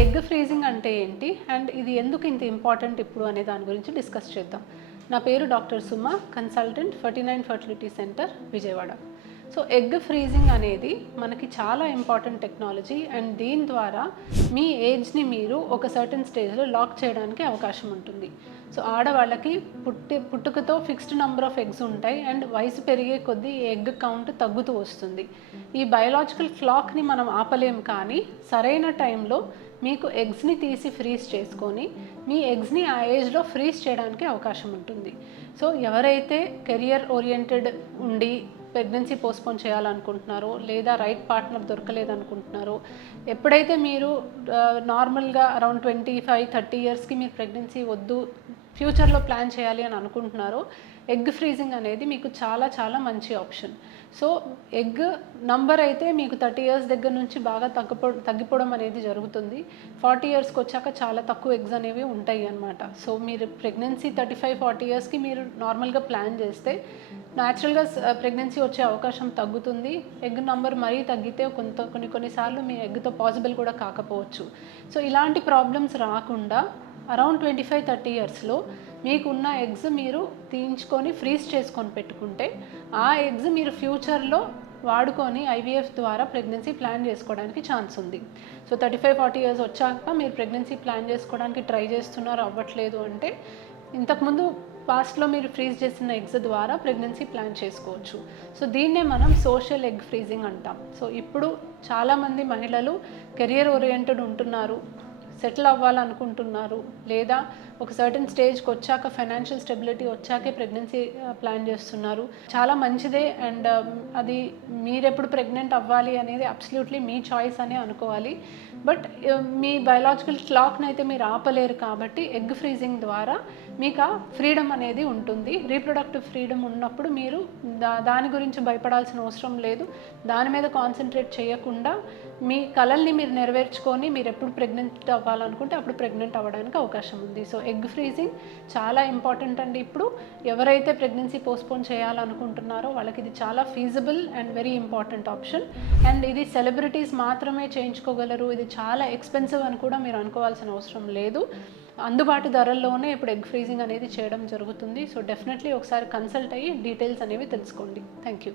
Egg freezing అంటే ఏంటి and ఇది ఎందుకు ఇంత ఇంపార్టెంట్ ఇప్పుడు అనే దాని గురించి డిస్కస్ చేద్దాం. నా పేరు doctor Suma, consultant 49 fertility centre Vijayawada. So egg freezing అనేది మనకి చాలా ఇంపార్టెంట్ టెక్నాలజీ అండ్ దీని ద్వారా మీ ఏజ్ని మీరు ఒక సర్టన్ స్టేజ్లో లాక్ చేయడానికి అవకాశం ఉంటుంది. సో ఆడవాళ్ళకి పుట్టుకతో ఫిక్స్డ్ నెంబర్ ఆఫ్ ఎగ్స్ ఉంటాయి అండ్ వయసు పెరిగే కొద్దీ ఎగ్ కౌంట్ తగ్గుతూ వస్తుంది. ఈ బయోలాజికల్ క్లాక్ని మనం ఆపలేం, కానీ సరైన టైంలో మీకు ఎగ్స్ని తీసి ఫ్రీజ్ చేసుకొని మీ ఎగ్స్ని ఆ ఏజ్లో ఫ్రీజ్ చేయడానికి అవకాశం ఉంటుంది. సో ఎవరైతే కెరియర్ ఓరియంటెడ్ ఉండి ప్రెగ్నెన్సీ పోస్ట్పోన్ చేయాలనుకుంటున్నారో లేదా రైట్ పార్ట్నర్ దొరకలేదనుకుంటున్నారో, ఎప్పుడైతే మీరు నార్మల్గా అరౌండ్ 25-30 ఇయర్స్కి మీరు ప్రెగ్నెన్సీ వద్దు, ఫ్యూచర్లో ప్లాన్ చేయాలి అని అనుకుంటున్నారో, ఎగ్ ఫ్రీజింగ్ అనేది మీకు చాలా చాలా మంచి ఆప్షన్. సో ఎగ్ నంబర్ అయితే మీకు 30 ఇయర్స్ దగ్గర నుంచి బాగా తగ్గిపోవడం అనేది జరుగుతుంది. 40 ఇయర్స్కి వచ్చాక చాలా తక్కువ ఎగ్స్ అనేవి ఉంటాయి అన్నమాట. సో మీరు ప్రెగ్నెన్సీ 35-40 ఇయర్స్కి మీరు నార్మల్గా ప్లాన్ చేస్తే న్యాచురల్గా ప్రెగ్నెన్సీ వచ్చే అవకాశం తగ్గుతుంది. ఎగ్ నంబర్ మరీ తగ్గితే కొన్నిసార్లు మీ ఎగ్తో పాసిబుల్ కూడా కాకపోవచ్చు. సో ఇలాంటి ప్రాబ్లమ్స్ రాకుండా అరౌండ్ 25-30 ఇయర్స్లో మీకున్న ఎగ్స్ మీరు తీయించుకొని ఫ్రీజ్ చేసుకొని పెట్టుకుంటే ఆ ఎగ్స్ మీరు ఫ్యూచర్లో వాడుకొని ఐవీఎఫ్ ద్వారా ప్రెగ్నెన్సీ ప్లాన్ చేసుకోవడానికి ఛాన్స్ ఉంది. సో 35-40 ఇయర్స్ వచ్చాక మీరు ప్రెగ్నెన్సీ ప్లాన్ చేసుకోవడానికి ట్రై చేస్తున్నారు, అవ్వట్లేదు అంటే ఇంతకుముందు పాస్ట్లో మీరు ఫ్రీజ్ చేసిన ఎగ్స్ ద్వారా ప్రెగ్నెన్సీ ప్లాన్ చేసుకోవచ్చు. సో దీన్నే మనం సోషల్ ఎగ్ ఫ్రీజింగ్ అంటాం. సో ఇప్పుడు చాలామంది మహిళలు కెరియర్ ఓరియంటెడ్ ఉంటున్నారు, సెటిల్ అవ్వాలనుకుంటున్నారు, లేదా ఒక సర్టన్ స్టేజ్కి వచ్చాక ఫైనాన్షియల్ స్టెబిలిటీ వచ్చాకే ప్రెగ్నెన్సీ ప్లాన్ చేస్తున్నారు. చాలా మంచిదే అండ్ అది మీరెప్పుడు ప్రెగ్నెంట్ అవ్వాలి అనేది అబ్సల్యూట్లీ మీ చాయిస్ అనే అనుకోవాలి. బట్ మీ బయోలాజికల్ క్లాక్ని అయితే మీరు ఆపలేరు కాబట్టి ఎగ్ ఫ్రీజింగ్ ద్వారా మీకు ఆ ఫ్రీడమ్ అనేది ఉంటుంది. రీప్రొడక్టివ్ ఫ్రీడమ్ ఉన్నప్పుడు మీరు దాని గురించి భయపడాల్సిన అవసరం లేదు. దాని మీద కాన్సన్ట్రేట్ చేయకుండా మీ కలల్ని మీరు నెరవేర్చుకొని మీరు ఎప్పుడు ప్రెగ్నెంట్ అవ్వాలనుకుంటే అప్పుడు ప్రెగ్నెంట్ అవ్వడానికి అవకాశం ఉంది. సో ఎగ్ ఫ్రీజింగ్ చాలా ఇంపార్టెంట్ అండి. ఇప్పుడు ఎవరైతే ప్రెగ్నెన్సీ పోస్ట్పోన్ చేయాలనుకుంటున్నారో వాళ్ళకి ఇది చాలా feasible and very important option. And ఇది సెలబ్రిటీస్ మాత్రమే చేయించుకోగలరు, ఇది చాలా ఎక్స్పెన్సివ్ అని కూడా మీరు అనుకోవాల్సిన అవసరం లేదు. అందుబాటు ధరల్లోనే ఇప్పుడు ఎగ్ ఫ్రీజింగ్ అనేది చేయడం జరుగుతుంది. సో డెఫినెట్లీ ఒకసారి కన్సల్ట్ అయ్యి డీటెయిల్స్ అనేవి తెలుసుకోండి. Thank you.